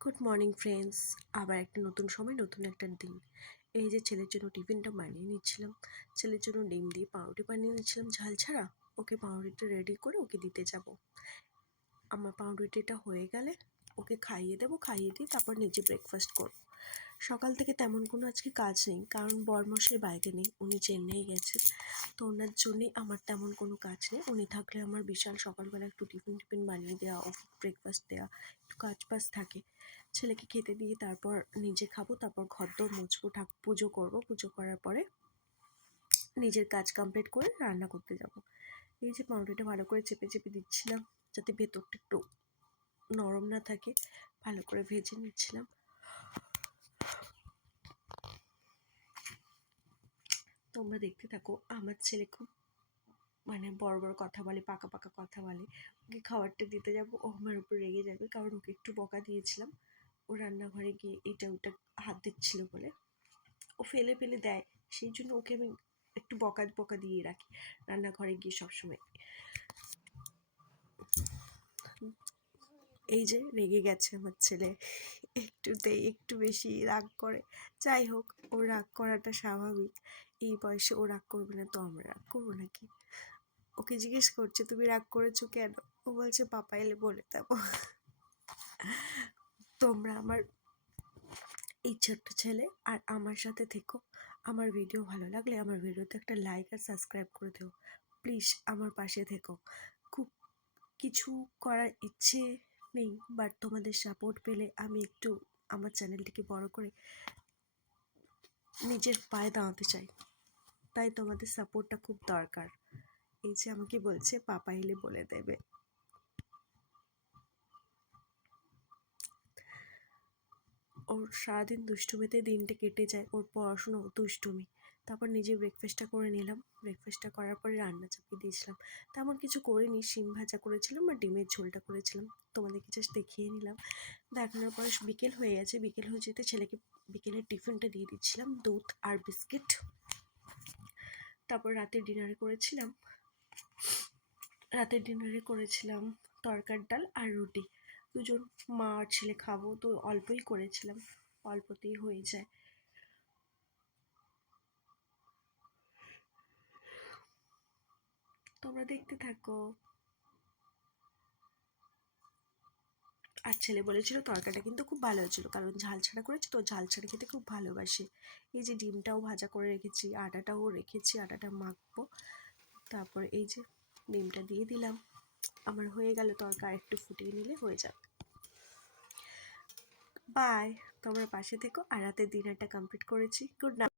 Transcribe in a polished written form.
Good morning friends. আবার একটা নতুন সময়, নতুন একটা দিন। এই যে ছেলের জন্য টিফিনটা বানিয়ে নিচ্ছিলাম। ছেলের জন্য ডিম দিয়ে পাউরুটি বানিয়ে নিচ্ছিলাম ঝাল ছাড়া। ওকে পাউরুটিটা রেডি করে ওকে দিতে যাব। আমার পাউরুটিটা হয়ে গেলে ওকে খাইয়ে দেবো, খাইয়ে দিয়ে তারপর নিজে ব্রেকফাস্ট করবো। সকাল থেকে তেমন কোনো আজকে কাজ নেই, কারণ বরমশাই বাড়িতে নেই, উনি চেন্নাই গেছেন। তো ওনার জন্যেই আমার তেমন কোনো কাজ নেই। উনি থাকলে আমার বিশাল সকালবেলা একটু টিফিন বানিয়ে দেওয়া, ও ব্রেকফাস্ট দেওয়া, একটু কাজ বাজ থাকে। ছেলেকে খেতে দিয়ে তারপর নিজে খাবো, তারপর ঘরদোর মুছবো, পুজো করবো। পুজো করার পরে নিজের কাজ কমপ্লিট করে রান্না করতে যাব। এই যে পাউরুটিটা ভালো করে চেপে চেপে দিচ্ছিলাম, যাতে ভেতরটা একটু নরম না থাকে, ভালো করে ভেজে নিচ্ছিলাম। তোমরা দেখতে থাকো। আমার ছেলে খুব বড় বড় কথা বলে, পাকা পাকা কথা বলে। ওকে খাবারটা দিতে যাব, ও আমার উপর রেগে যাবে, কারণ ওকে একটু বকা দিয়েছিলাম। ও রান্নাঘরে গিয়ে এটা ওটা হাত দিচ্ছিল বলে ও ফেলে ফেলে দেয়, সেই জন্য ওকে আমি একটু বকা বকা দিয়ে রাখি রান্নাঘরে গিয়ে সবসময়। এই যে রেগে গেছে আমার ছেলে, একটুতেই একটু বেশি রাগ করে। যাই হোক, ওর রাগ করাটা স্বাভাবিক। এই বয়সে ও রাগ করবে না তো আমরা রাগ করবো নাকি? ওকে জিজ্ঞেস করছে, তুমি রাগ করেছো কেন? ও বলছে পাপা এলে বলে দেবো। তোমরা আমার এই ছোট্ট ছেলে আর আমার সাথে থেকো। আমার ভিডিও ভালো লাগলে আমার ভিডিওতে একটা লাইক আর সাবস্ক্রাইব করে দিও প্লিজ। আমার পাশে থেকো। খুব কিছু করার ইচ্ছে নেই, বাট তোমাদের সাপোর্ট পেলে আমি একটু আমার চ্যানেলটিকে বড় করে নিজের পায়ে দাঁড়াতে চাই, তাই তোমাদের সাপোর্টটা খুব দরকার। এই যে আমাকে বলছে পাপা এলে বলে দেবে। ওর সারাদিন দুষ্টুমিতে দিনটা কেটে যায়, ওর পড়াশুনো, দুষ্টুমি। তারপর নিজে ব্রেকফাস্টটা করে নিলাম। ব্রেকফাস্টটা করার পরে রান্না চাপিয়ে দিয়েছিলাম। তেমন কিছু করিনি, শিম ভাজা করেছিলাম আর ডিমের ঝোলটা করেছিলাম। তোমাদেরকে জাস্ট দেখিয়ে নিলাম। দেখানোর পরে বিকেল হয়ে গেছে। বিকেল হয়ে যেতে ছেলেকে বিকেলের টিফিনটা দিয়ে দিচ্ছিলাম, দুধ আর বিস্কিট। তারপর রাতের ডিনারে করেছিলাম তরকার ডাল আর রুটি। দুজন মা আর ছেলে খাবো তো অল্পই করেছিলাম, অল্পতেই হয়ে যায়। তোমরা দেখতে থাকো। আর ছেলে বলেছিল তরকারিটা কিন্তু খুব ভালো হয়েছিল, কারণ ঝাল ছাড়া করেছি তো, ঝাল ছাড়া খেতে খুব ভালোবাসে। এই যে ডিমটাও ভাজা করে রেখেছি, আটাটাও রেখেছি, আটাটা মাখবো। তারপর এই যে ডিমটা দিয়ে দিলাম। আমার হয়ে গেল তরকারি, একটু ফুটিয়ে নিলে হয়ে যাবে। বাই। তোমরা পাশে থেকো। আর রাতের ডিনারটা কমপ্লিট করেছি। Good night.